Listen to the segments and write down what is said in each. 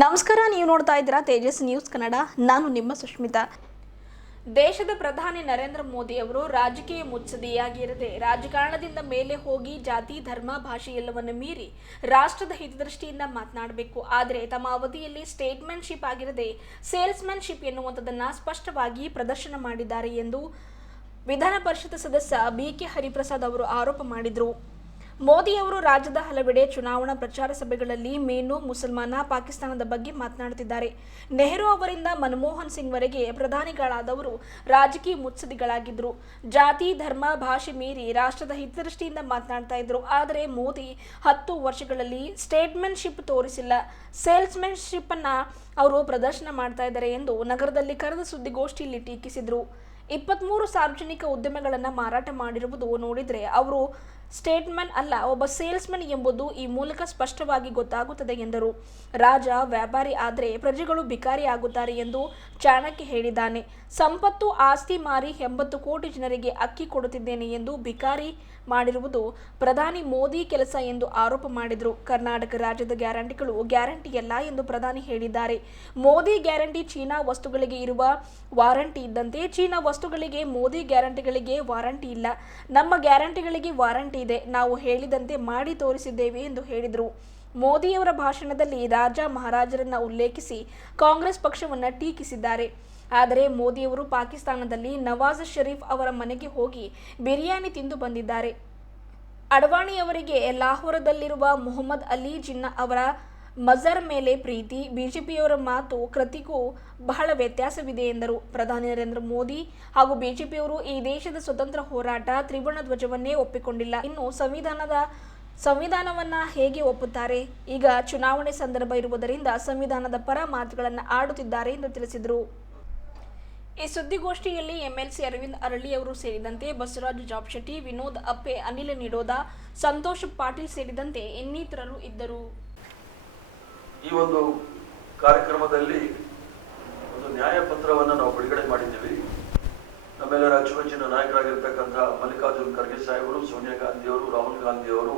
ನಮಸ್ಕಾರ, ನೀವು ನೋಡ್ತಾ ಇದ್ದೀರಾ ತೇಜಸ್ ನ್ಯೂಸ್ ಕನ್ನಡ. ನಾನು ನಿಮ್ಮ ಸುಷ್ಮಿತಾ ದೇಶದ ಪ್ರಧಾನಿ ನರೇಂದ್ರ ಮೋದಿ ಅವರು ರಾಜಕೀಯ ಮುತ್ಸದಿಯಾಗಿರದೆ ರಾಜಕಾರಣದಿಂದ ಮೇಲೆ ಹೋಗಿ ಜಾತಿ, ಧರ್ಮ, ಭಾಷೆ ಎಲ್ಲವನ್ನು ಮೀರಿ ರಾಷ್ಟ್ರದ ಹಿತದೃಷ್ಟಿಯಿಂದ ಮಾತನಾಡಬೇಕು. ಆದರೆ ತಮ್ಮ ಅವಧಿಯಲ್ಲಿ ಸ್ಟೇಟ್ಮೆನ್ಶಿಪ್ ಆಗಿರದೆ ಸೇಲ್ಸ್ಮೆನ್ಶಿಪ್ ಎನ್ನುವಂಥದ್ದನ್ನು ಸ್ಪಷ್ಟವಾಗಿ ಪ್ರದರ್ಶನ ಮಾಡಿದ್ದಾರೆ ಎಂದು ವಿಧಾನ ಪರಿಷತ್ ಸದಸ್ಯ ಬಿಕೆ ಹರಿಪ್ರಸಾದ್ ಅವರು ಆರೋಪ ಮಾಡಿದರು. ಮೋದಿ ಅವರು ರಾಜ್ಯದ ಹಲವೆಡೆ ಚುನಾವಣಾ ಪ್ರಚಾರ ಸಭೆಗಳಲ್ಲಿ ಮೇನು, ಮುಸಲ್ಮಾನ, ಪಾಕಿಸ್ತಾನದ ಬಗ್ಗೆ ಮಾತನಾಡುತ್ತಿದ್ದಾರೆ. ನೆಹರು ಅವರಿಂದ ಮನಮೋಹನ್ ಸಿಂಗ್ ವರೆಗೆ ಪ್ರಧಾನಿಗಳಾದವರು ರಾಜಕೀಯ ಮುತ್ಸದಿಗಳಾಗಿದ್ದರು ಜಾತಿ, ಧರ್ಮ, ಭಾಷೆ ಮೀರಿ ರಾಷ್ಟ್ರದ ಹಿತದೃಷ್ಟಿಯಿಂದ ಮಾತನಾಡ್ತಾ ಇದ್ರು ಆದರೆ ಮೋದಿ ಹತ್ತು ವರ್ಷಗಳಲ್ಲಿ ಸ್ಟೇಟ್ಮೆನ್ಶಿಪ್ ತೋರಿಸಿಲ್ಲ. ಸೇಲ್ಸ್ಮೆನ್ಶಿಪ್ ಅನ್ನ ಅವರು ಪ್ರದರ್ಶನ ಮಾಡ್ತಾ ಇದ್ದಾರೆ ಎಂದು ನಗರದಲ್ಲಿ ಕರೆದ ಸುದ್ದಿಗೋಷ್ಠಿಯಲ್ಲಿ ಟೀಕಿಸಿದರು. ಇಪ್ಪತ್ತ್ಮೂರು ಸಾರ್ವಜನಿಕ ಉದ್ಯಮಗಳನ್ನು ಮಾರಾಟ ಮಾಡಿರುವುದು ನೋಡಿದರೆ ಅವರು ಸ್ಟೇಟ್ಮೆನ್ ಅಲ್ಲ, ಒಬ್ಬ ಸೇಲ್ಸ್ಮನ್ ಎಂಬುದು ಈ ಮೂಲಕ ಸ್ಪಷ್ಟವಾಗಿ ಗೊತ್ತಾಗುತ್ತದೆ ಎಂದರು. ರಾಜ, ವ್ಯಾಪಾರಿ ಆದರೆ ಪ್ರಜೆಗಳು ಬಿಕಾರಿ ಆಗುತ್ತಾರೆ ಎಂದು ಚಾಣಕ್ಯ ಹೇಳಿದ್ದಾನೆ. ಸಂಪತ್ತು ಆಸ್ತಿ ಮಾರಿ ಎಂಬತ್ತು ಕೋಟಿ ಜನರಿಗೆ ಅಕ್ಕಿ ಕೊಡುತ್ತಿದ್ದೇನೆ ಎಂದು ಬಿಕಾರಿ ಮಾಡಿರುವುದು ಪ್ರಧಾನಿ ಮೋದಿ ಕೆಲಸ ಎಂದು ಆರೋಪ ಮಾಡಿದರು. ಕರ್ನಾಟಕ ರಾಜ್ಯದ ಗ್ಯಾರಂಟಿಗಳು ಗ್ಯಾರಂಟಿಯಲ್ಲ ಎಂದು ಪ್ರಧಾನಿ ಹೇಳಿದ್ದಾರೆ. ಮೋದಿ ಗ್ಯಾರಂಟಿ ಚೀನಾ ವಸ್ತುಗಳಿಗೆ ಇರುವ ವಾರಂಟಿ ಇದ್ದಂತೆ ಚೀನಾ ವಸ್ತುಗಳಿಗೆ ಮೋದಿ ಗ್ಯಾರಂಟಿಗಳಿಗೆ ವಾರಂಟಿ ಇಲ್ಲ. ನಮ್ಮ ಗ್ಯಾರಂಟಿಗಳಿಗೆ ವಾರಂಟಿ ಇದೆ. ನಾವು ಹೇಳಿದಂತೆ ಮಾಡಿ ತೋರಿಸಿದ್ದೇವೆ ಎಂದು ಹೇಳಿದರು. ಮೋದಿಯವರ ಭಾಷಣದಲ್ಲಿ ರಾಜ ಮಹಾರಾಜರನ್ನ ಉಲ್ಲೇಖಿಸಿ ಕಾಂಗ್ರೆಸ್ ಪಕ್ಷವನ್ನು ಟೀಕಿಸಿದ್ದಾರೆ. ಆದರೆ ಮೋದಿಯವರು ಪಾಕಿಸ್ತಾನದಲ್ಲಿ ನವಾಜ್ ಷರೀಫ್ ಅವರ ಮನೆಗೆ ಹೋಗಿ ಬಿರಿಯಾನಿ ತಿಂದು ಬಂದಿದ್ದಾರೆ. ಅಡ್ವಾಣಿಯವರಿಗೆ ಲಾಹೋರದಲ್ಲಿರುವ ಮೊಹಮ್ಮದ್ ಅಲಿ ಜಿನ್ನಾ ಅವರ ಮಜರ್ ಮೇಲೆ ಪ್ರೀತಿ, ಬಿಜೆಪಿಯವರ ಮಾತು ಕೃತಿಗೂ ಬಹಳ ವ್ಯತ್ಯಾಸವಿದೆ ಎಂದರು. ಪ್ರಧಾನಿ ನರೇಂದ್ರ ಮೋದಿ ಹಾಗೂ ಬಿಜೆಪಿಯವರು ಈ ದೇಶದ ಸ್ವತಂತ್ರ ಹೋರಾಟ ತ್ರಿವರ್ಣ ಧ್ವಜವನ್ನೇ ಒಪ್ಪಿಕೊಂಡಿಲ್ಲ. ಇನ್ನು ಸಂವಿಧಾನದ, ಸಂವಿಧಾನವನ್ನ ಹೇಗೆ ಒಪ್ಪುತ್ತಾರೆ? ಈಗ ಚುನಾವಣೆ ಸಂದರ್ಭ ಇರುವುದರಿಂದ ಸಂವಿಧಾನದ ಪರ ಮಾತುಗಳನ್ನು ಆಡುತ್ತಿದ್ದಾರೆ ಎಂದು ತಿಳಿಸಿದರು. ಈ ಸುದ್ದಿಗೋಷ್ಠಿಯಲ್ಲಿ ಎಂಎಲ್ಸಿ ಅರವಿಂದ್ ಅರಳಿ ಅವರು ಸೇರಿದಂತೆ ಬಸವರಾಜ ಜಾಬ್ಶೆಟ್ಟಿ ವಿನೋದ್ ಅಪ್ಪೆ, ಅನಿಲ ನಿಡೋದ, ಸಂತೋಷ್ ಪಾಟೀಲ್ ಸೇರಿದಂತೆ ಇನ್ನಿತರರು ಇದ್ದರು. ಈ ಒಂದು ಕಾರ್ಯಕ್ರಮದಲ್ಲಿ ಒಂದು ನ್ಯಾಯಪತ್ರವನ್ನು ನಾವು ಬಿಡುಗಡೆ ಮಾಡಿದ್ದೀವಿ. ನಮ್ಮೆಲ್ಲರ ಅಚ್ಚುಮೆಚ್ಚಿನ ನಾಯಕರಾಗಿರ್ತಕ್ಕಂಥ ಮಲ್ಲಿಕಾರ್ಜುನ್ ಖರ್ಗೆ ಸಾಹೇಬರು, ಸೋನಿಯಾ ಗಾಂಧಿಯವರು, ರಾಹುಲ್ ಗಾಂಧಿಯವರು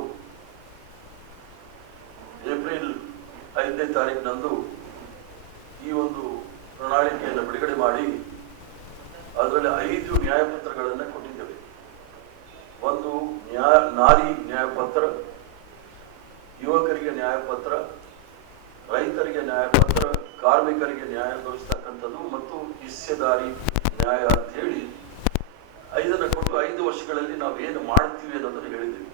ಏಪ್ರಿಲ್ ಐದನೇ ತಾರೀಕಿನಂದು ಈ ಒಂದು ಪ್ರಣಾಳಿಕೆಯನ್ನು ಬಿಡುಗಡೆ ಮಾಡಿ ಅದರಲ್ಲಿ ಐದು ನ್ಯಾಯಪತ್ರಗಳನ್ನು ಕೊಟ್ಟಿದ್ದೇವೆ. ಒಂದು ನ್ಯಾಯ ನಾರಿ ನ್ಯಾಯಪತ್ರ, ಯುವಕರಿಗೆ ನ್ಯಾಯಪತ್ರ ರೈತರಿಗೆ ನ್ಯಾಯಪತ್ರ ಕಾರ್ಮಿಕರಿಗೆ ನ್ಯಾಯ ದೊರೆಸ್ತಕ್ಕಂಥದ್ದು ಮತ್ತು ಹಿಸ್ಸೆದಾರಿ ನ್ಯಾಯ ಅಂತ ಹೇಳಿ ಐದನ್ನು ಕೊಟ್ಟು ಐದು ವರ್ಷಗಳಲ್ಲಿ ನಾವು ಏನು ಮಾಡ್ತೀವಿ ಅನ್ನೋದನ್ನು ಹೇಳಿದ್ದೀವಿ.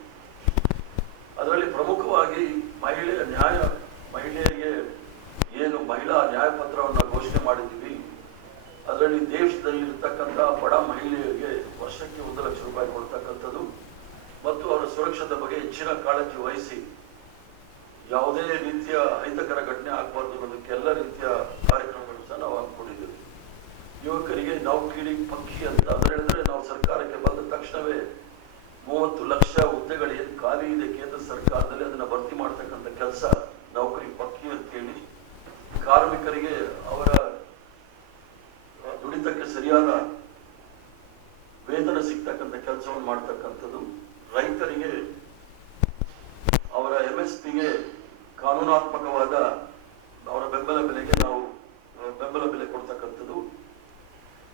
ಅದರಲ್ಲಿ ಪ್ರಮುಖವಾಗಿ ಮಹಿಳೆಯ ನ್ಯಾಯ, ಮಹಿಳೆಯರಿಗೆ ಏನು ಮಹಿಳಾ ನ್ಯಾಯಪತ್ರವನ್ನು ಘೋಷಣೆ ಮಾಡಿದ್ದೀವಿ. ಅದರಲ್ಲಿ ದೇಶದಲ್ಲಿರ್ತಕ್ಕಂಥ ಬಡ ಮಹಿಳೆಯರಿಗೆ ವರ್ಷಕ್ಕೆ ಒಂದು ಲಕ್ಷ ರೂಪಾಯಿ ಕೊಡ್ತಕ್ಕಂಥದ್ದು. ಮತ್ತು ಅವರ ಸುರಕ್ಷತೆ ಬಗ್ಗೆ ಹೆಚ್ಚಿನ ಕಾಳಜಿ ವಹಿಸಿ ಯಾವುದೇ ರೀತಿಯ ಅಹಿತಕರ ಘಟನೆ ಆಗಬಾರ್ದು ಅನ್ನೋದಕ್ಕೆ ಎಲ್ಲ ರೀತಿಯ ಕಾರ್ಯಕ್ರಮಗಳು ಸಹ ನಾವು ಹಾಕೊಂಡಿದ್ದೇವೆ ಯುವಕರಿಗೆ ನೌಕರಿ ಪಕ್ಷಿ ಅಂತ ಅಂದ್ರೆ ಹೇಳಿದ್ರೆ ನಾವು ಸರ್ಕಾರಕ್ಕೆ ಬಂದ ತಕ್ಷಣವೇ ಮೂವತ್ತು ಲಕ್ಷ ಹುದ್ದೆಗಳು ಏನು ಖಾಲಿ ಇದೆ ಕೇಂದ್ರ ಸರ್ಕಾರದಲ್ಲಿ ಅದನ್ನ ಭರ್ತಿ ಮಾಡ್ತಕ್ಕಂಥ ಕೆಲಸ ನೌಕರಿ ಪಕ್ಕಿ ಅಂತೇಳಿ ಕಾರ್ಮಿಕರಿಗೆ ಅವರ ದುಡಿತಕ್ಕೆ ಸರಿಯಾದ ವೇತನ ಸಿಗ್ತಕ್ಕಂಥ ಕೆಲಸವನ್ನು ಮಾಡ್ತಕ್ಕಂಥದ್ದು ರೈತರಿಗೆ ಅವರ ಎಂ ಎಸ್ ಪಿಗೆ ಕಾನೂನಾತ್ಮಕವಾದ ಅವರ ಬೆಂಬಲ ಬೆಲೆಗೆ ನಾವು ಆ, ಬೆಂಬಲ ಬೆಲೆ ಕೊಡ್ತಕ್ಕಂಥದ್ದು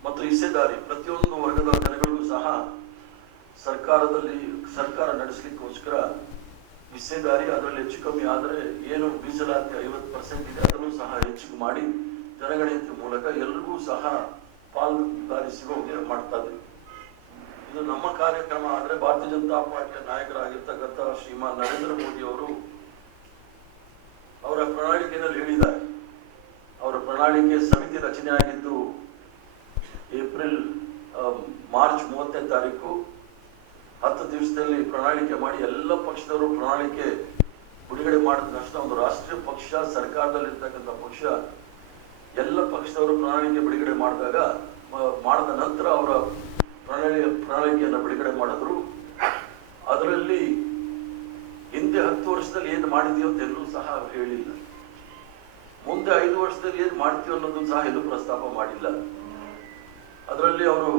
ಮತ್ತು ಹಿಸ್ಸೆದಾರಿ ಪ್ರತಿಯೊಂದು ವರ್ಗದ ಜನಗಳಿಗೂ ಸಹ ಸರ್ಕಾರದಲ್ಲಿ ಸರ್ಕಾರ ನಡೆಸಲಿಕ್ಕೋಸ್ಕರ ಹಿಸ್ಸೆದಾರಿ ಅದರಲ್ಲಿ ಹೆಚ್ಚು ಕಮ್ಮಿ ಆದರೆ ಏನು ಮೀಸಲಾತಿ ಐವತ್ತು ಪರ್ಸೆಂಟ್ ಇದೆ, ಅದನ್ನು ಸಹ ಹೆಚ್ಚು ಮಾಡಿ ಜನಗಣತಿ ಮೂಲಕ ಎಲ್ರಿಗೂ ಸಹ ಪಾಲುದಾರಿ ಸಿಗೋಗೆ ಮಾಡ್ತಾ ಇದ್ದೀವಿ. ಇದು ನಮ್ಮ ಕಾರ್ಯಕ್ರಮ ಆದರೆ ಭಾರತೀಯ ಜನತಾ ಪಾರ್ಟಿಯ ನಾಯಕರಾಗಿರ್ತಕ್ಕಂಥ ಶ್ರೀಮಾನ್ ನರೇಂದ್ರ ಮೋದಿ ಅವರು ಅವರ ಪ್ರಣಾಳಿಕೆಯಲ್ಲಿ ಹೇಳಿದ್ದಾರೆ. ಅವರ ಪ್ರಣಾಳಿಕೆ ಸಮಿತಿ ರಚನೆ ಆಗಿದ್ದು ಏಪ್ರಿಲ್ ಮಾರ್ಚ್ ಮೂವತ್ತನೇ ತಾರೀಕು. ಹತ್ತು ದಿವಸದಲ್ಲಿ ಪ್ರಣಾಳಿಕೆ ಮಾಡಿ ಎಲ್ಲ ಪಕ್ಷದವರು ಪ್ರಣಾಳಿಕೆ ಬಿಡುಗಡೆ ಮಾಡಿದ ತಕ್ಷಣ ಒಂದು ರಾಷ್ಟ್ರೀಯ ಪಕ್ಷ, ಸರ್ಕಾರದಲ್ಲಿರ್ತಕ್ಕಂಥ ಪಕ್ಷ, ಎಲ್ಲ ಪಕ್ಷದವರು ಪ್ರಣಾಳಿಕೆ ಬಿಡುಗಡೆ ಮಾಡಿದಾಗ ಮಾಡಿದ ನಂತರ ಅವರ ಪ್ರಣಾಳಿ, ಪ್ರಣಾಳಿಕೆಯನ್ನು ಬಿಡುಗಡೆ ಮಾಡಿದ್ರು. ಅದರಲ್ಲಿ ಹಿಂದೆ ಹತ್ತು ವರ್ಷದಲ್ಲಿ ಏನು ಮಾಡಿದೀವಿ ಅಂತ ಎಲ್ಲೂ ಸಹ ಹೇಳಿಲ್ಲ. ಮುಂದೆ ಐದು ವರ್ಷದಲ್ಲಿ ಏನು ಮಾಡ್ತೀವಿ ಅನ್ನೋದು ಸಹ ಎಲ್ಲೂ ಪ್ರಸ್ತಾಪ ಮಾಡಿಲ್ಲ. ಅದರಲ್ಲಿ ಅವರು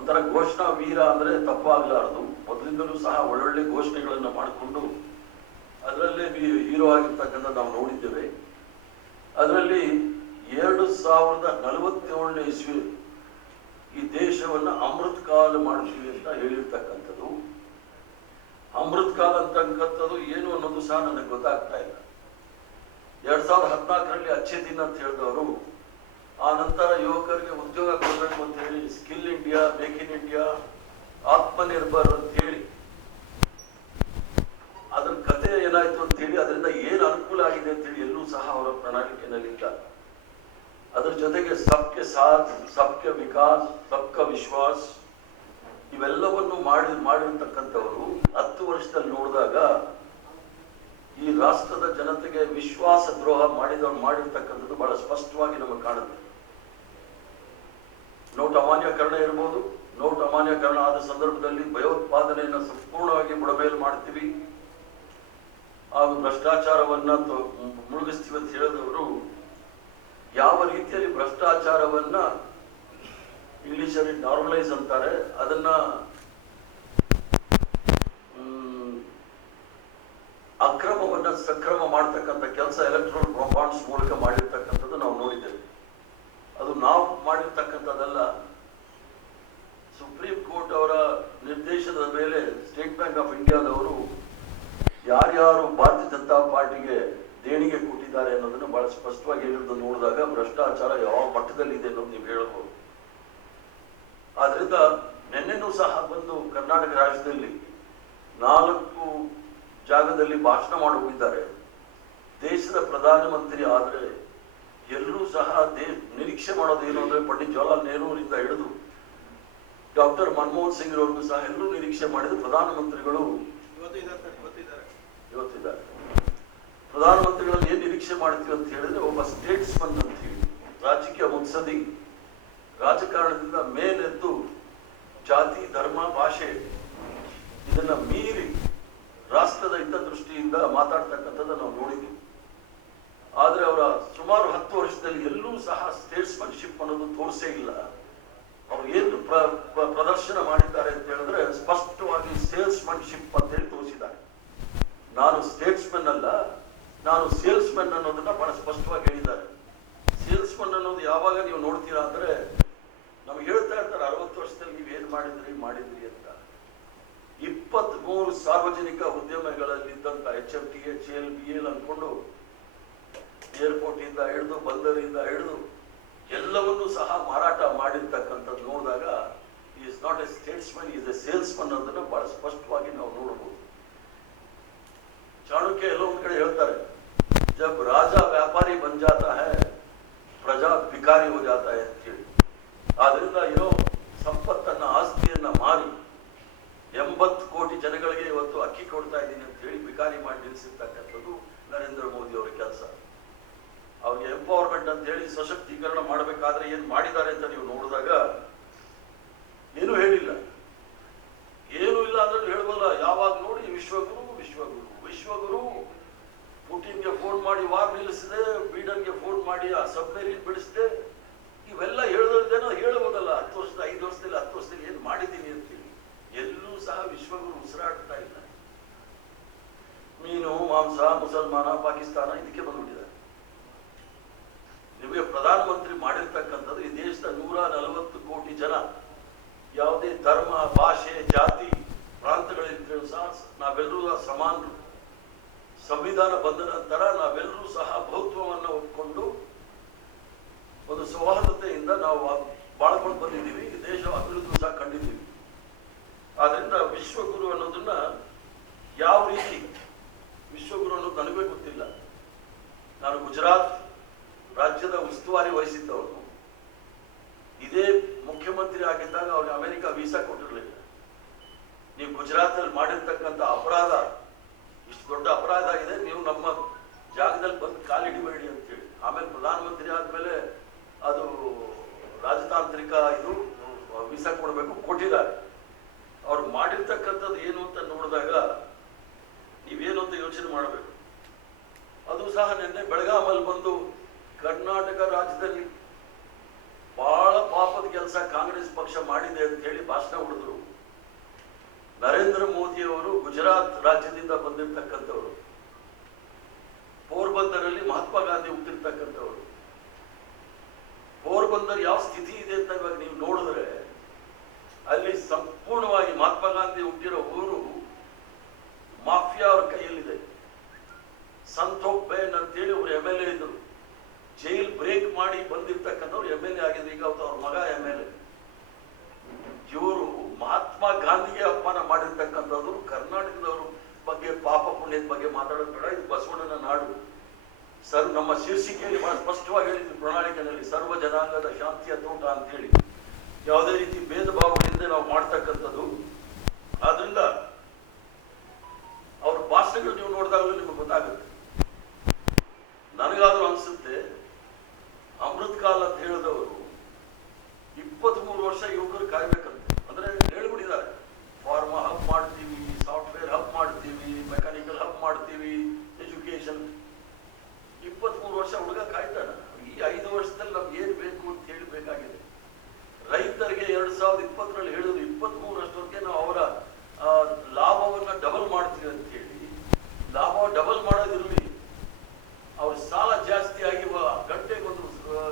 ಒಂಥರ ಘೋಷಣಾ ವೀರ ಅಂದ್ರೆ ತಪ್ಪಾಗಲಾರದು. ಮೊದಲಿಂದಲೂ ಸಹ ಒಳ್ಳೊಳ್ಳೆ ಘೋಷಣೆಗಳನ್ನು ಮಾಡಿಕೊಂಡು ಅದರಲ್ಲೇ ಹೀರೋ ಆಗಿರ್ತಕ್ಕಂಥ ನಾವು ನೋಡಿದ್ದೇವೆ. ಅದರಲ್ಲಿ ಎರಡು ಸಾವಿರದ ನಲವತ್ತೇಳನೇ ಇಸ್ವಿ ಈ ದೇಶವನ್ನ ಅಮೃತ್ ಕಾಲ ಮಾಡ್ತೀವಿ ಅಂತ ಹೇಳಿರ್ತಕ್ಕಂಥದ್ದು. ಅಮೃತ್ ಕಾಲ ಅಂತಕ್ಕಂಥದ್ದು ಏನು ಅನ್ನೋದು ಸಹ ನನಗೆ ಗೊತ್ತಾಗ್ತಾ ಇಲ್ಲ. ಎರಡ್ ಸಾವಿರದ ಹದಿನಾಲ್ಕರಲ್ಲಿ ಅಚ್ಚೆ ದಿನ ಅಂತ ಹೇಳಿದವರು ಆ ನಂತರ ಯುವಕರಿಗೆ ಉದ್ಯೋಗ ಕೊಡಬೇಕು ಅಂತ ಹೇಳಿ skill India make in India Atmanirbhar ಅಂತ ಹೇಳಿ. ಅದ್ರ ಕತೆ ಏನಾಯ್ತು ಅಂತ ಹೇಳಿ ಅದರಿಂದ ಏನ್ ಅನುಕೂಲ ಆಗಿದೆ ಅಂತ ಹೇಳಿ ಎಲ್ಲೂ ಸಹ ಅವರ ಪ್ರಣಾಳಿಕೆಯಲ್ಲಿಲ್ಲ ಅದ್ರ ಜೊತೆಗೆ ಸಬ್ಕೆ ಸಾಥ್, ಸಬ್ಕೆ ವಿಕಾಸ್, ಸಬ್ಕ ವಿಶ್ವಾಸ್ ಇವೆಲ್ಲವನ್ನು ಮಾಡಿ ಮಾಡಿರ್ತಕ್ಕಂಥವರು ಹತ್ತು ವರ್ಷದಲ್ಲಿ ನೋಡಿದಾಗ ಈ ರಾಷ್ಟ್ರದ ಜನತೆಗೆ ವಿಶ್ವಾಸ ದ್ರೋಹ ಮಾಡಿದವರು ಮಾಡಿರ್ತಕ್ಕಂಥದ್ದು ಬಹಳ ಸ್ಪಷ್ಟವಾಗಿ ನಮಗೆ ಕಾಣುತ್ತೆ. ನೋಟ್ ಅಮಾನ್ಯಕರಣ ಇರ್ಬೋದು. ನೋಟ್ ಅಮಾನ್ಯಕರಣ ಆದ ಸಂದರ್ಭದಲ್ಲಿ ಭಯೋತ್ಪಾದನೆಯನ್ನು ಸಂಪೂರ್ಣವಾಗಿ ಬುಡಮೇಲು ಮಾಡ್ತೀವಿ. ಹಾಗೂ ಭ್ರಷ್ಟಾಚಾರವನ್ನ ಮುಳುಗಿಸ್ತೀವಿ ಅಂತ ಹೇಳಿದವರು ಯಾವ ರೀತಿಯಲ್ಲಿ ಭ್ರಷ್ಟಾಚಾರವನ್ನ ಇಂಗ್ಲಿಷಲ್ಲಿ ನಾರ್ಮಲೈಸ್ ಅಂತಾರೆ, ಅದನ್ನ ಅಕ್ರಮವನ್ನ ಸಕ್ರಮ ಮಾಡ್ತಕ್ಕಂಥ ಕೆಲಸ ಎಲೆಕ್ಟ್ರಾನಿಕ್ ಬಾಂಡ್ಸ್ ಮೂಲಕ ಮಾಡಿರ್ತಕ್ಕಂಥದ್ದು ನಾವು ನೋಡಿದ್ದೇವೆ. ಅದು ನಾವು ಮಾಡಿರ್ತಕ್ಕಂಥದ್ದಲ್ಲ. ಸುಪ್ರೀಂ ಕೋರ್ಟ್ ಅವರ ನಿರ್ದೇಶನದ ಮೇಲೆ ಸ್ಟೇಟ್ ಬ್ಯಾಂಕ್ ಆಫ್ ಇಂಡಿಯಾದವರು ಯಾರ್ಯಾರು ಭಾರತೀಯ ಜನತಾ ಪಾರ್ಟಿಗೆ ದೇಣಿಗೆ ಕೊಟ್ಟಿದ್ದಾರೆ ಅನ್ನೋದನ್ನು ಬಹಳ ಸ್ಪಷ್ಟವಾಗಿ ಹೇಳಿದ್ದು ನೋಡಿದಾಗ ಭ್ರಷ್ಟಾಚಾರ ಯಾವ ಮಟ್ಟದಲ್ಲಿ ಇದೆ ಅನ್ನೋದು ನೀವು ಹೇಳಬಹುದು ಆದ್ರಿಂದ ನಿನ್ನೆನೂ ಸಹ ಬಂದು ಕರ್ನಾಟಕ ರಾಜ್ಯದಲ್ಲಿ ನಾಲ್ಕು ಜಾಗದಲ್ಲಿ ಭಾಷಣ ಮಾಡಿ ಹೋಗಿದ್ದಾರೆ. ದೇಶದ ಪ್ರಧಾನಮಂತ್ರಿ ಆದ್ರೆ ಎಲ್ಲರೂ ಸಹ ದೇ ನಿರೀಕ್ಷೆ ಮಾಡೋದು ಏನು ಅಂದ್ರೆ ಪಂಡಿತ್ ಜವಾಹರ್ಲಾಲ್ ನೆಹರೂರಿಂದ ಹಿಡಿದು ಡಾಕ್ಟರ್ ಮನಮೋಹನ್ ಸಿಂಗ್ ಅವ್ರಿಗೂ ಸಹ ಎಲ್ಲರೂ ನಿರೀಕ್ಷೆ ಮಾಡಿದ್ರು ಪ್ರಧಾನಮಂತ್ರಿಗಳು ಇವತ್ತಿದ್ದಾರೆ. ಪ್ರಧಾನಮಂತ್ರಿಗಳಲ್ಲಿ ಏನ್ ನಿರೀಕ್ಷೆ ಮಾಡ್ತೀವಿ ಅಂತ ಹೇಳಿದ್ರೆ ಒಬ್ಬ ಸ್ಟೇಟ್ಸ್ಮನ್ ಅಂತ ಹೇಳಿ. ರಾಜಕೀಯ ಮುತ್ಸದಿ ರಾಜಕಾರಣದಿಂದ ಮೇಲೆದ್ದು ಜಾತಿ, ಧರ್ಮ, ಭಾಷೆ, ಇದನ್ನ ಮೀರಿ ರಾಷ್ಟ್ರದ ಹಿತದೃಷ್ಟಿಯಿಂದ ಮಾತಾಡ್ತಕ್ಕಂಥದ್ದನ್ನು ನಾವು ನೋಡಿದ್ವಿ ಆದ್ರೆ ಅವರ ಸುಮಾರು ಹತ್ತು ವರ್ಷದಲ್ಲಿ ಎಲ್ಲೂ ಸಹ ಸ್ಟೇಟ್ಸ್ಮನ್ಶಿಪ್ ಅನ್ನೋದು ತೋರಿಸೇ ಇಲ್ಲ. ಅವ್ರು ಏನು ಪ್ರ- ಪ್ರ- ಪ್ರದರ್ಶನ ಮಾಡಿದ್ದಾರೆ ಅಂತ ಹೇಳಿದ್ರೆ ಸ್ಪಷ್ಟವಾಗಿ ಸೇಲ್ಸ್ಮನ್ಶಿಪ್ ಅಂತ ಹೇಳಿ ತೋರಿಸಿದ್ದಾರೆ. ನಾನು ಸ್ಟೇಟ್ಸ್ಮನ್ ಅಲ್ಲ, ನಾನು ಸೇಲ್ಸ್ಮನ್ ಅನ್ನೋದನ್ನ ಬಹಳ ಸ್ಪಷ್ಟವಾಗಿ ಹೇಳಿದ್ದಾರೆ. ಸೇಲ್ಸ್ಮನ್ ಅನ್ನೋದು ಯಾವಾಗ ನೀವು ನೋಡ್ತೀರಾ ಅಂದ್ರೆ, ನಮ್ಗೆ ಹೇಳ್ತಾ ಇರ್ತಾರೆ, ಅರವತ್ತು ವರ್ಷದಲ್ಲಿ ನೀವು ಏನ್ ಮಾಡಿದ್ರಿ ಮಾಡಿದ್ರಿ ಅಂತ. ಇಪ್ಪತ್ತ್ ಮೂರು ಸಾರ್ವಜನಿಕ ಉದ್ಯಮಗಳಲ್ಲಿ ಇದ್ದಂತ H M T H L B L ಅನ್ಕೊಂಡು ಏರ್ಪೋರ್ಟ್ ಇಂದ ಹಿಡಿದು ಬಂದರಿಂದ ಹಿಡಿದು ಎಲ್ಲವನ್ನೂ ಸಹ ಮಾರಾಟ ಮಾಡಿರ್ತಕ್ಕಂಥದ್ದು ನೋಡಿದಾಗ is not a statesman is a salesman ಅನ್ನೋದನ್ನು ಬಹಳ ಸ್ಪಷ್ಟವಾಗಿ ನಾವು ನೋಡಬಹುದು ಚಾಣಕ್ಯ ಎಲ್ಲೋ ಒಂದ್ ಕಡೆ ಹೇಳ್ತಾರೆ ಜಬ್ ರಾಜ ವ್ಯಾಪಾರಿ ಜಾತಾ ಹೈ, ಪ್ರಜಾ ಭಿಕಾರಿ ಹೋ ಜಾತಾ ಹೈ ಅಂತ ಹೇಳಿ. ಆದ್ರಿಂದ ಇರೋ ಸಂಪತ್ತನ್ನ, ಆಸ್ತಿಯನ್ನ ಮಾರಿ ಎಂಬತ್ತು ಕೋಟಿ ಜನಗಳಿಗೆ ಇವತ್ತು ಅಕ್ಕಿ ಕೊಡ್ತಾ ಇದ್ದೀನಿ ಅಂತ ಹೇಳಿ ಭಿಕಾರಿ ಮಾಡಿ ನಿಲ್ಲಿಸಿರ್ತಕ್ಕಂಥದ್ದು ನರೇಂದ್ರ ಮೋದಿ ಅವರ ಕೆಲಸ. ಅವ್ರಿಗೆ ಎಂಪವರ್ಮೆಂಟ್ ಅಂತ ಹೇಳಿ ಸಶಕ್ತೀಕರಣ ಮಾಡಬೇಕಾದ್ರೆ ಏನ್ ಮಾಡಿದ್ದಾರೆ ಅಂತ ನೀವು ನೋಡಿದಾಗ ಏನು ಹೇಳಿಲ್ಲ. ಏನು ಇಲ್ಲ ಅಂದ್ರೆ ಹೇಳ್ಬಲ್ಲ ಯಾವಾಗ ನೋಡಿ ವಿಶ್ವಗುರು ವಿಶ್ವಗುರು ವಿಶ್ವಗುರು. ಪುಟಿನ್ಗೆ ಫೋನ್ ಮಾಡಿ ವಾರ್ ನಿಲ್ಲಿಸಿದೆ, ಬೀಡನ್ಗೆ ಫೋನ್ ಮಾಡಿ ಆ ಸಬ್ಮೆರೀನ್ ಬಿಡಿಸಿದೆ. ಇವೆಲ್ಲ ಹೇಳೋದೇನೋ ಹೇಳ್ಬೋದಲ್ಲ, ಹತ್ತು ವರ್ಷದ, ಐದು ವರ್ಷದಲ್ಲಿ, ಹತ್ತು ವರ್ಷದಲ್ಲಿ ಏನ್ ಮಾಡಿದ್ದೀನಿ ಅಂತೇಳಿ ಎಲ್ಲೂ ಸಹ ವಿಶ್ವಗುರು ಉಸಿರಾಡ್ತಾ ಇಲ್ಲ. ಮೀನು, ಮಾಂಸ, ಮುಸಲ್ಮಾನ, ಪಾಕಿಸ್ತಾನ ಇದಕ್ಕೆ ಬಂದ್ಬಿಟ್ಟಿದ್ದಾರೆ. ನಿಮಗೆ ಪ್ರಧಾನಮಂತ್ರಿ ಮಾಡಿರ್ತಕ್ಕಂಥದ್ದು ಈ ದೇಶದ ನೂರ ನಲವತ್ತು ಕೋಟಿ ಜನ ಯಾವುದೇ ಧರ್ಮ, ಭಾಷೆ, ಜಾತಿ ಪ್ರಾಂತಗಳಿದ್ರೂ ಸಹ ನಾವೆಲ್ಲರೂ ಸಮಾನರು. ಸಂವಿಧಾನ ಬಂದ ನಂತರ ನಾವೆಲ್ಲರೂ ಸಹ ಬಹುತ್ವವನ್ನು ಒಪ್ಪಿಕೊಂಡು ಒಂದು ಸೌಹಾರ್ದತೆಯಿಂದ ನಾವು ಬಾಳ್ಕೊಂಡು ಬಂದಿದ್ದೀವಿ. ದೇಶ ಅಭಿವೃದ್ಧಿ ಸಹ ಕಂಡಿದ್ದೀವಿ ಆದ್ರಿಂದ ವಿಶ್ವಗುರು ಅನ್ನೋದನ್ನ ಯಾವ ರೀತಿ ವಿಶ್ವಗುರು ಅನ್ನೋದು ನನಗೇ ಗೊತ್ತಿಲ್ಲ ನಾನು ಗುಜರಾತ್ ರಾಜ್ಯದ ಉಸ್ತುವಾರಿ ವಹಿಸಿದ್ದವನು ಇದೇ ಮುಖ್ಯಮಂತ್ರಿ ಆಗಿದ್ದಾಗ ಅವ್ರಿಗೆ ಅಮೆರಿಕ ವೀಸಾ ಕೊಟ್ಟಿರಲಿಲ್ಲ ನೀವು ಗುಜರಾತ್ ಅಲ್ಲಿ ಮಾಡಿರ್ತಕ್ಕಂಥ ಅಪರಾಧ ಇಷ್ಟು ದೊಡ್ಡ ಅಪರಾಧ ಇದೆ ನೀವು ನಮ್ಮ ಜಾಗದಲ್ಲಿ ಬಂದು ಕಾಲಿಡಿಬೇಡಿ ಅಂತ ಹೇಳಿ ಆಮೇಲೆ ಪ್ರಧಾನಮಂತ್ರಿ ಆದ್ಮೇಲೆ ಅದು ರಾಜತಾಂತ್ರಿಕ ಇದು ವೀಸಾ ಕೊಡಬೇಕು ಕೊಟ್ಟಿದ್ದಾರೆ. ಅವ್ರು ಮಾಡಿರ್ತಕ್ಕಂಥದ್ದು ಏನು ಅಂತ ನೋಡಿದಾಗ ನೀವೇನು ಅಂತ ಯೋಚನೆ ಮಾಡಬೇಕು. ಅದು ಸಹ ನಿನ್ನೆ ಬೆಳಗಾಮಲ್ಲಿ ಬಂದು ಕರ್ನಾಟಕ ರಾಜ್ಯದಲ್ಲಿ ಬಹಳ ಪಾಪದ ಕೆಲಸ ಕಾಂಗ್ರೆಸ್ ಪಕ್ಷ ಮಾಡಿದೆ ಅಂತ ಹೇಳಿ ಭಾಷಣ ಹೊಡೆದ್ರು. ನರೇಂದ್ರ ಮೋದಿಯವರು ಗುಜರಾತ್ ರಾಜ್ಯದಿಂದ ಬಂದಿರತಕ್ಕಂಥವ್ರು. ಪೋರ್ಬಂದರಲ್ಲಿ ಮಹಾತ್ಮ ಗಾಂಧಿ ಹುಟ್ಟಿರ್ತಕ್ಕಂಥವ್ರು. ಜೀವನದಲ್ಲಿ ಯಾವ ಸ್ಥಿತಿ ಇದೆ ಅಂತ ಇವಾಗ ನೀವು ನೋಡಿದ್ರೆ, ಅಲ್ಲಿ ಸಂಪೂರ್ಣವಾಗಿ ಮಹಾತ್ಮ ಗಾಂಧಿ ಹುಟ್ಟಿರೋ ಊರು ಮಾಫಿಯಾ ಅವ್ರ ಕೈಯಲ್ಲಿದೆ. ಸಂತೋಪ್ ಬೇನ್ ಅಂತೇಳಿ ಒಬ್ರು ಎಂ ಎಲ್ ಎ ಇದ್ರು. ಜೈಲ್ ಬ್ರೇಕ್ ಮಾಡಿ ಬಂದಿರ್ತಕ್ಕಂಥವ್ರು ಎಂ ಎಲ್ ಎ ಆಗಿದ್ರು. ಈಗ ಅವ್ರ ಮಗ ಎಂ ಎಲ್ ಎ ಇವರು ಮಹಾತ್ಮ ಗಾಂಧಿಗೆ ಅಪಮಾನ ಮಾಡಿರ್ತಕ್ಕಂಥದ್ದು ಕರ್ನಾಟಕದವರು ಬಗ್ಗೆ ಪಾಪ ಪುಣ್ಯದ ಬಗ್ಗೆ ಮಾತಾಡೋದು ಬೇಡ. ಇದು ಬಸವಣ್ಣನ ನಾಡು. ಸರ್, ನಮ್ಮ ಶೀರ್ಷಿಕೆಯಲ್ಲಿ ಬಹಳ ಸ್ಪಷ್ಟವಾಗಿ ಹೇಳಿದ್ದು ಪ್ರಣಾಳಿಕೆಯಲ್ಲಿ ಸರ್ವ ಜನಾಂಗದ ಶಾಂತಿಯ ತೋಟ ಅಂತೇಳಿ ಯಾವುದೇ ರೀತಿ ಭೇದ ಭಾವಗಳಿಂದ ನಾವು ಮಾಡ್ತಕ್ಕಂಥದ್ದು. ಆದ್ರಿಂದ ಅವ್ರ ಭಾಷಣಗಳು ನೀವು ನೋಡಿದಾಗಲೂ ನಿಮಗೆ ಗೊತ್ತಾಗುತ್ತೆ ನನಗಾದ್ರೂ ಅನ್ಸುತ್ತೆ ಅಮೃತ್ ಕಾಲ್ ಅಂತ ಹೇಳಿದವರು ಇಪ್ಪತ್ಮೂರು ವರ್ಷ ಯುವಕರು ಕಾಯ್ಬೇಕಂತೆ ಅಂದ್ರೆ ಹೇಳ್ಬಿಟ್ಟಿದ್ದಾರೆ ಫಾರ್ಮಾ ಹಬ್ ಮಾಡ್ತೀವಿ ಸಾಫ್ಟ್ವೇರ್ ಹಬ್ ಮಾಡ್ತೀವಿ ಮೆಕ್ಯಾನಿಕಲ್ ಹಬ್ ಮಾಡ್ತೀವಿ ಎಜುಕೇಶನ್ ಇಪ್ಪತ್ಮೂರು ವರ್ಷ ಹುಡುಗ ಕಾಯ್ತಾನ ಈ ಐದು ವರ್ಷದಲ್ಲಿ ನಮ್ಗೆ ಏನ್ ಬೇಕು ಅಂತ ಹೇಳಬೇಕಾಗಿದೆ ರೈತರಿಗೆ ಎರಡ್ ಸಾವಿರದ ಇಪ್ಪತ್ತರಲ್ಲಿ ಹೇಳಿದ್ರು ಇಪ್ಪತ್ಮೂರು ವರ್ಷಕ್ಕೆ ನಾವು ಅವರ ಆ, ಲಾಭವನ್ನ ಡಬಲ್ ಮಾಡ್ತೀವಿ ಅಂತ ಹೇಳಿ ಲಾಭ ಡಬಲ್ ಮಾಡೋದಿರಲಿ ಅವ್ರ ಸಾಲ ಜಾಸ್ತಿ ಆಗಿ ವ- ಗಂಟೆಗೊಂದು ಆ,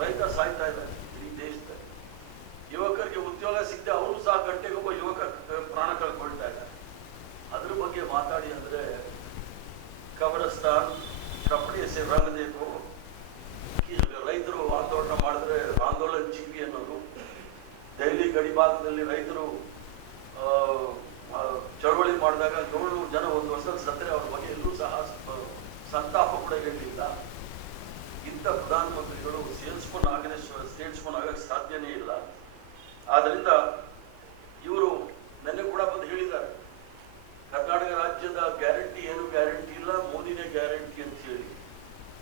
ರೈತ ಸಾಯ್ತಾ ಇದ್ದಾರೆ ಇಡೀ ದೇಶದಲ್ಲಿ ಯುವಕರಿಗೆ ಉದ್ಯೋಗ ಸಿಗದೆ ಅವರು ಸಹ ಗಂಟೆಗೊಬ್ಬ ಯುವಕ ಪ್ರಾಣ ಕಳ್ಕೊಳ್ತಾ ಇದ್ದಾರೆ ಅದ್ರ ಬಗ್ಗೆ ಮಾತಾಡಿ ಅಂದ್ರೆ ಕಬ್ರಸ್ತಾನ್ ಕಪಡಿ ಸೆ ರಂಗ್ ದೇಕು ಈ ರೈತರು ಆಂದೋಲನ ಮಾಡಿದ್ರೆ ಆಂದೋಲನ ಜೀವಿ ಅನ್ನೋದು ದೆಹಲಿ ಗಡಿ ಭಾಗದಲ್ಲಿ ರೈತರು ಆ, ಆ, ಚಳವಳಿ ಮಾಡಿದಾಗ ಏಳ್ನೂರು ಜನ ಒಂದು ವರ್ಷದಲ್ಲಿ ಸತ್ತರೆ ಅವ್ರ ಬಗ್ಗೆ ಎಲ್ಲೂ ಸಹ ಸ- ಸಂತಾಪ ಕೂಡ ಹೇಳಿಲ್ಲ ಇಂಥ ಪ್ರಧಾನಮಂತ್ರಿಗಳು ಸೇಲ್ಸ್ಮನ್ ಆಗದೆ ಸ್ಟೇಟ್ಸ್ಮನ್ ಆಗಕ್ಕೆ ಸಾಧ್ಯನೇ ಇಲ್ಲ. ಆದ್ದರಿಂದ ಇವರು ನೆನ್ನೆ ಕೂಡ ಬಂದು ಹೇಳಿದ್ದಾರೆ. ಕರ್ನಾಟಕ ರಾಜ್ಯದ ಗ್ಯಾರಂಟಿ ಏನು ಗ್ಯಾರಂಟಿ ಇಲ್ಲ, ಮೋದಿನೇ ಗ್ಯಾರಂಟಿ ಅಂತ ಹೇಳಿ.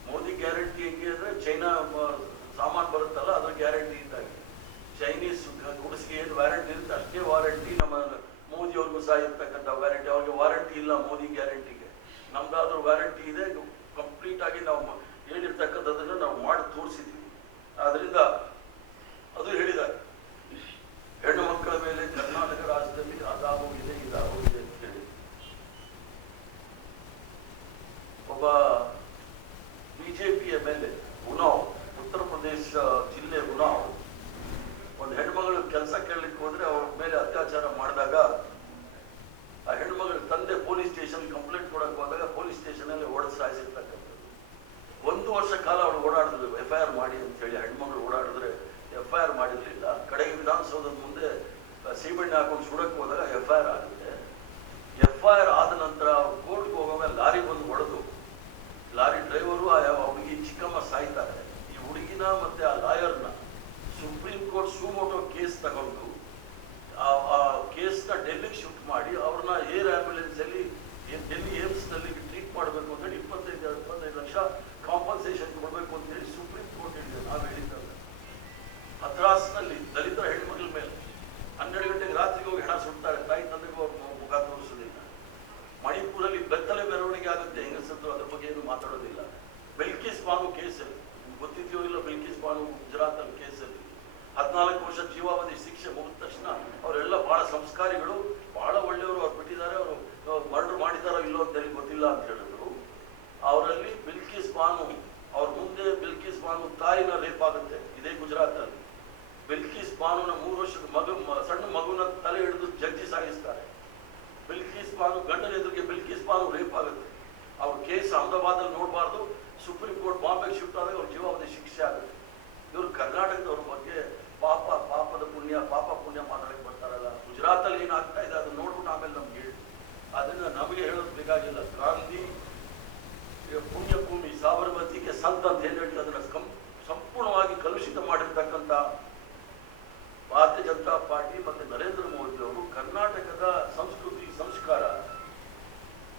ಮೋದಿ ಗ್ಯಾರಂಟಿ ಹೆಂಗೆ ಅಂದ್ರೆ ಚೈನಾ ಸಾಮಾನು ಬರುತ್ತಲ್ಲ, ಅದ್ರ ಗ್ಯಾರಂಟಿ ಇದ್ದಾಗೆ. ಚೈನೀಸ್ ಗುಡಿಸಿಗೆ ಏನು ವ್ಯಾರಂಟಿ ಇರುತ್ತೆ, ಅಷ್ಟೇ ವಾರಂಟಿ ನಮ್ಮ ಮೋದಿ ಅವ್ರಿಗೂ ಸಹ ಇರ್ತಕ್ಕಂಥ ವ್ಯಾರಂಟಿ ಅವ್ರಿಗೆ ವಾರಂಟಿ ಇಲ್ಲ ಮೋದಿ ಗ್ಯಾರಂಟಿಗೆ. ನಮ್ದಾದ್ರೂ ವ್ಯಾರಂಟಿ ಇದೆ, ಕಂಪ್ಲೀಟ್ ಆಗಿ ನಾವು ಹೇಳಿರ್ತಕ್ಕಂಥದ್ದನ್ನು ನಾವು ಮಾಡಿ ತೋರಿಸಿದ್ವಿ ಆದ್ರಿಂದ ಅದು ಹೇಳಿದ್ದಾರೆ ಹೆಣ್ಣು ಮಕ್ಕಳ ಮೇಲೆ ಕರ್ನಾಟಕ ರಾಜ್ಯದಲ್ಲಿ ಅದಾಗೋಗಿದೆ ಇದಾಗೋಗಿದೆ ಅಂತ ಹೇಳಿ ಒಬ್ಬ BJP M L A Unnao Uttar Pradesh ಜಿಲ್ಲೆ ಉನಾವ್ ಒಂದು ಹೆಣ್ಮಗಳು ಕೆಲಸ ಕೇಳಲಿಕ್ಕೆ ಹೋದ್ರೆ ಅವ್ರ ಮೇಲೆ ಅತ್ಯಾಚಾರ ಮಾಡಿದಾಗ ಆ ಹೆಣ್ಮಗಳ ತಂದೆ ಪೊಲೀಸ್ ಸ್ಟೇಷನ್ ಕಂಪ್ಲೇಂಟ್ ಕೊಡಕ್ಕೆ ಹೋದಾಗ ಪೊಲೀಸ್ ಸ್ಟೇಷನ್ ಅಲ್ಲಿ ಓಡಿಸ್ ಸಾಯಿಸಿರ್ತಕ್ಕಂಥದ್ದು ಒಂದು ವರ್ಷ ಕಾಲ ಅವಳು ಓಡಾಡಿದ್ರು ಎಫ್ ಐ ಆರ್ ಮಾಡಿ ಅಂತ ಹೇಳಿ ಹೆಣ್ಮಗಳು ಓಡಾಡಿದ್ರೆ ಎಫ್ ಐ ಆರ್ ಮಾಡಿರ್ಲಿಲ್ಲ ಕಡೆಗೆ ವಿಧಾನಸೌಧದ ಮುಂದೆ ಸೀಮೆಣ್ಣೆ ಹಾಕೊಂಡು ಸುಡಕ್ಕೆ ಹೋದಾಗ ಎಫ್ ಐ ಆರ್ ಆಗಿದೆ ಎಫ್ ಐ ಆರ್ ಆದ ನಂತರ ಕೋರ್ಟ್ಗೆ ಹೋಗುವಾಗ ಲಾರಿ ಬಂದು ಹೊಡೆದು ಲಾರಿ ಡ್ರೈವರು ಆ ಯಾವ ಹುಡುಗಿ ಚಿಕ್ಕಮ್ಮ ಸಾಯ್ತಾರೆ ಈ ಹುಡುಗಿನ ಮತ್ತೆ ಆ ಲಾಯರ್ನ supreme court suo motu case ತಗೊಂಡು ಆ ಆ ಕೇಸ್ನ ಡೆಲ್ಲಿಗೆ ಶಿಫ್ಟ್ ಮಾಡಿ ಅವ್ರನ್ನ ಏರ್ ಆಂಬ್ಯುಲೆನ್ಸ್ ಅಲ್ಲಿ ಏನ್ ಡೆಲ್ಲಿ ಏಮ್ಸ್ನಲ್ಲಿ ಟ್ರೀಟ್ ಮಾಡಬೇಕು ಅಂತ ಹೇಳಿ ಇಪ್ಪತ್ತೈದು ಇಪ್ಪತ್ತೈದು ಲಕ್ಷ ಕಾಂಪನ್ಸೇಷನ್ ಕೊಡಬೇಕು ಅಂತ ಹೇಳಿ ಸುಪ್ರೀಂ ಕೋರ್ಟ್ ಹೇಳಿದೆ ನಾವು ಹೇಳಿದ್ದಲ್ಲ ಹತ್ರಾಸ್ನಲ್ಲಿ ದಲಿತರ ಹೆಣ್ಮಕ್ಳ ಮೇಲೆ ಹನ್ನೆರಡು ಗಂಟೆಗೆ ರಾತ್ರಿಗೆ ಹೋಗಿ ಹೆಣ ಸುಡ್ತಾರೆ ತಾಯಿ ತಂದೆಗೂ ಅವ್ರ ಮು- ಮುಖ ತೋರಿಸೋದಿಲ್ಲ ಮಣಿಪುರಲ್ಲಿ ಬೆತ್ತಲೆ ಮೆರವಣಿಗೆ ಆಗುತ್ತೆ ಹೆಂಗಸದ್ದು ಅದ್ರ ಬಗ್ಗೆ ಏನು ಮಾತಾಡೋದಿಲ್ಲ ಬೆಲ್ಕಿಸ್ ಬಾನು ಕೇಸಲ್ಲಿ. ಅಲ್ಲಿ ಗೊತ್ತಿದೆಯೋ ಇಲ್ಲ ಬೆಲ್ಕಿಸ್ ಬಾನು ಗುಜರಾತ್ ಅಲ್ಲಿ ಕೇಸಲ್ಲಿ. ಹದಿನಾಲ್ಕು ವರ್ಷ ಜೀವಾವಧಿ ಶಿಕ್ಷೆ ಮುಗಿದ ತಕ್ಷಣ ಅವರೆಲ್ಲ ಬಹಳ ಸಂಸ್ಕಾರಿಗಳು ಬಹಳ ಒಳ್ಳೆಯವರು ಅವ್ರು ಬಿಟ್ಟಿದ್ದಾರೆ, ಅವರು ಮರ್ಡರ್ ಮಾಡಿದಾರೋ ಇಲ್ಲೋ ಅಂತ ಹೇಳಿ ಗೊತ್ತಿಲ್ಲ ಅಂತ ಹೇಳಿದ್ರು. ಅವರಲ್ಲಿ ಬಿಲ್ಕಿಸ್ ಬಾನು ಅವ್ರ ಮುಂದೆ ಬಿಲ್ಕಿಸ್ ಬಾನು ತಾಯಿನ ರೇಪ್ ಆಗುತ್ತೆ, ಇದೇ ಗುಜರಾತ್ ಅಲ್ಲಿ ಬಿಲ್ಕಿಸ್ ಬಾನುನ ಮೂರು ವರ್ಷದ ಮಗು ಸಣ್ಣ ಮಗುನ ತಲೆ ಹಿಡಿದು ಜಡ್ಜಿ ಸಾಗಿಸ್ತಾರೆ. ಬಿಲ್ಕಿಸ್ ಬಾನು ಗಂಡನ ಎದುರಿಗೆ ಬಿಲ್ಕಿಸ್ ಬಾನು ರೇಪ್ ಆಗುತ್ತೆ. ಅವ್ರ ಕೇಸ್ ಅಹಮದಾಬಾದಲ್ಲಿ ನೋಡಬಾರ್ದು ಸುಪ್ರೀಂ ಕೋರ್ಟ್ ಬಾಂಬೆಗೆ ಶಿಫ್ಟ್ ಆದಾಗ ಅವ್ರ ಜೀವಾವಧಿ ಶಿಕ್ಷೆ ಆಗುತ್ತೆ ಇವರು ಕರ್ನಾಟಕದವ್ರ ಬಗ್ಗೆ ಪಾಪ ಪಾಪದ ಪುಣ್ಯ ಪಾಪ ಪುಣ್ಯ ಮಾತಾಡಕ್ಕೆ ಬರ್ತಾರಲ್ಲ ಗುಜರಾತಲ್ಲಿ ಏನಾಗ್ತಾ ಇದೆ ಅದನ್ನ ನೋಡ್ಬಿಟ್ಟು ಆಮೇಲೆ ನಮ್ಗೆ ಹೇಳಿ ಅದರಿಂದ ನಮಗೆ ಹೇಳೋದು ಬೇಕಾಗಿಲ್ಲ ಗಾಂಧಿ ಪುಣ್ಯ ಭೂಮಿ ಸಾಬರಮತಿಗೆ ಸಂತ ಅಂತ ಏನು ಹೇಳಿ ಅದನ್ನ ಕಂ ಸಂಪೂರ್ಣವಾಗಿ ಕಲುಷಿತ ಮಾಡಿರ್ತಕ್ಕಂಥ ಭಾರತೀಯ ಜನತಾ ಪಾರ್ಟಿ ಮತ್ತೆ ನರೇಂದ್ರ ಮೋದಿ ಅವರು ಕರ್ನಾಟಕದ ಸಂಸ್ಕೃತಿ ಸಂಸ್ಕಾರ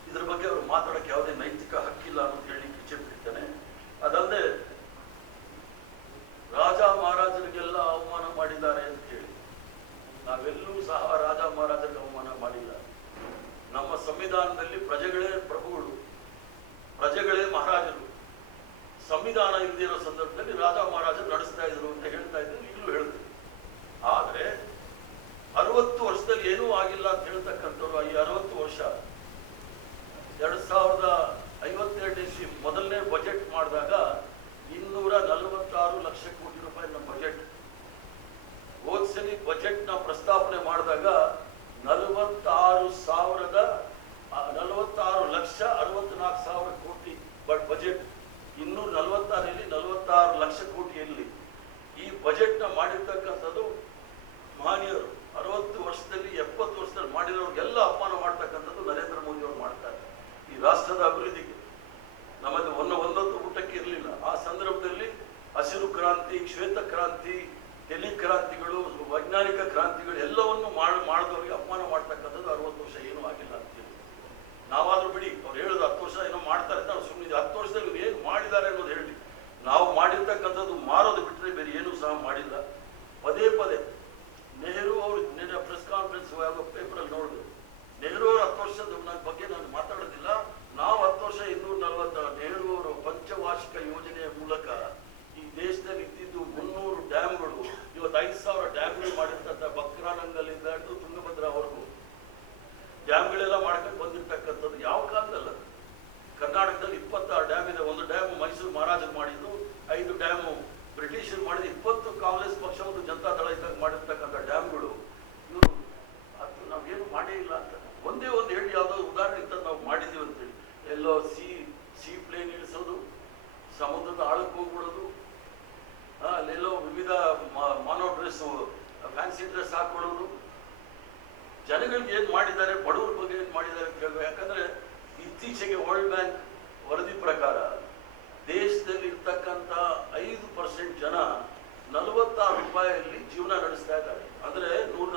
ಇದ್ರ ಬಗ್ಗೆ ಅವರು ಮಾತಾಡಕ್ಕೆ ಯಾವುದೇ ನೈತಿಕ ಹಕ್ಕಿಲ್ಲ ಅನ್ನೋದು ಹೇಳಿ ಇಚ್ಛೆ ಬಿಡ್ತೇನೆ ಅದಲ್ಲದೆ ರಾಜ ಮಹಾರಾಜರಿಗೆಲ್ಲ ಅವಮಾನ ಮಾಡಿದ್ದಾರೆ ಅಂತ ಹೇಳಿ ನಾವೆಲ್ಲೂ ಸಹ ರಾಜ ಮಹಾರಾಜರಿಗೆ ಅವಮಾನ ಮಾಡಿಲ್ಲ. ನಮ್ಮ ಸಂವಿಧಾನದಲ್ಲಿ ಪ್ರಜೆಗಳೇ ಪ್ರಭುಗಳು, ಪ್ರಜೆಗಳೇ ಮಹಾರಾಜರು. ಸಂವಿಧಾನ ಇಲ್ದಿರೋ ಸಂದರ್ಭದಲ್ಲಿ ರಾಜ ಮಹಾರಾಜರು ನಡೆಸ್ತಾ ಇದ್ರು ಅಂತ ಹೇಳ್ತಾ ಇದ್ರು, ಈಗಲೂ ಹೇಳ್ತೀವಿ ಆದ್ರೆ ಅರವತ್ತು ವರ್ಷದಲ್ಲಿ ಏನೂ ಆಗಿಲ್ಲ ಅಂತ ಹೇಳ್ತಕ್ಕಂಥವ್ರು ಈ ಅರವತ್ತು ವರ್ಷ. ಎರಡ್ ಸಾವಿರದ ಐವತ್ತೆರಡು ಮೊದಲನೇ ಬಜೆಟ್ ಬಜೆಟ್ನ ಪ್ರಸ್ತಾಪನೆ ಮಾಡಿದಾಗ ನಲವತ್ತಾರು ಸಾವಿರದ ಸಹ ಮಾಡಿಲ್ಲ. ಪದೇ ಪದೇ ನೆಹರು ಅವರು ನಿನ್ನೆ ಪ್ರೆಸ್ ಕಾನ್ಫರೆನ್ಸ್ ಪೇಪರಲ್ಲಿ ನೋಡಿದ್ರು ನೆಹರು ಅವರು ಹತ್ತು ವರ್ಷದ ಬಗ್ಗೆ ನಾನು ಮಾತಾಡೋದಿಲ್ಲ. ನಾವು ಹತ್ತು ವರ್ಷ ಇನ್ನೂರ ನಲವತ್ತ ನೆಹರು ಅವರು ಪಂಚವಾರ್ಷಿಕ ಯೋಜನೆಯ ಮೂಲಕ ಈ ದೇಶದಲ್ಲಿ ಇದ್ದಿದ್ದು ಮುನ್ನೂರು ಡ್ಯಾಮ್ಗಳು, ಇವತ್ತು ಐದು ಸಾವಿರ ಡ್ಯಾಮ್ಗಳು ಮಾಡಿರ್ತಕ್ಕಂಥ ಬಕ್ರಾನಂಗಲ್ಲಿಂದ ಹಿಡಿದು ತುಂಗಭದ್ರಾವರೆಗೂ ಡ್ಯಾಮ್ಗಳೆಲ್ಲ ಮಾಡ್ಕೊಂಡು ಬಂದಿರ್ತಕ್ಕಂಥದ್ದು ಯಾವ ಕಾಲದಲ್ಲ ಕರ್ನಾಟಕದಲ್ಲಿ ಇಪ್ಪತ್ತಾರು ಡ್ಯಾಮ್ ಇದೆ. ಒಂದು ಡ್ಯಾಮ್ ಮೈಸೂರು ಮಹಾರಾಜರು ಮಾಡಿದ್ದು, ಐದು ಡ್ಯಾಮು ಕಾಂಗ್ರೆಸ್ ಪಕ್ಷ ಮತ್ತು ಜನತಾ ದಳ ಇದ್ದಾಗ ಮಾಡಿರ್ತಕ್ಕಂಥ ಡ್ಯಾಮ್ಗಳು, ಇವರು ಅದು ನಾವೇನು ಮಾಡೇ ಇಲ್ಲ ಅಂತ. ಒಂದೇ ಒಂದು ಹೇಳಿ, ಯಾವುದೋ ಉದಾಹರಣೆ ಇತ್ತು ನಾವು ಮಾಡಿದ್ದೀವಿ ಅಂತೇಳಿ. ಎಲ್ಲೋ ಸಿ ಸಿ ಪ್ಲೇನ್ ಇಳಿಸೋದು, ಸಮುದ್ರದ ಆಳಕ್ಕೆ ಹೋಗ್ಬಿಡೋದು ಅಲ್ಲೆಲ್ಲೋ ವಿವಿಧ ಮಾನೋ ಡ್ರೆಸ್, ಫ್ಯಾನ್ಸಿ ಡ್ರೆಸ್ ಹಾಕೊಳ್ಳೋದು. ಜನಗಳಿಗೆ ಏನು ಮಾಡಿದ್ದಾರೆ, ಬಡವರ ಬಗ್ಗೆ ಏನು ಮಾಡಿದ್ದಾರೆ ಅಂತ ಕೇಳ್ಬೇಕು ಯಾಕಂದ್ರೆ ಇತ್ತೀಚೆಗೆ ವರ್ಲ್ಡ್ ಬ್ಯಾಂಕ್ ವರದಿ ಪ್ರಕಾರ ದೇಶದಲ್ಲಿ ಇರ್ತಕ್ಕಂಥ ಐದು ಪರ್ಸೆಂಟ್ ಜನ ನಲವತ್ತಾರು ರೂಪಾಯಿಯಲ್ಲಿ ಜೀವನ ನಡೆಸ್ತಾ ಇದ್ದಾರೆ. ಅಂದ್ರೆ ನೂರ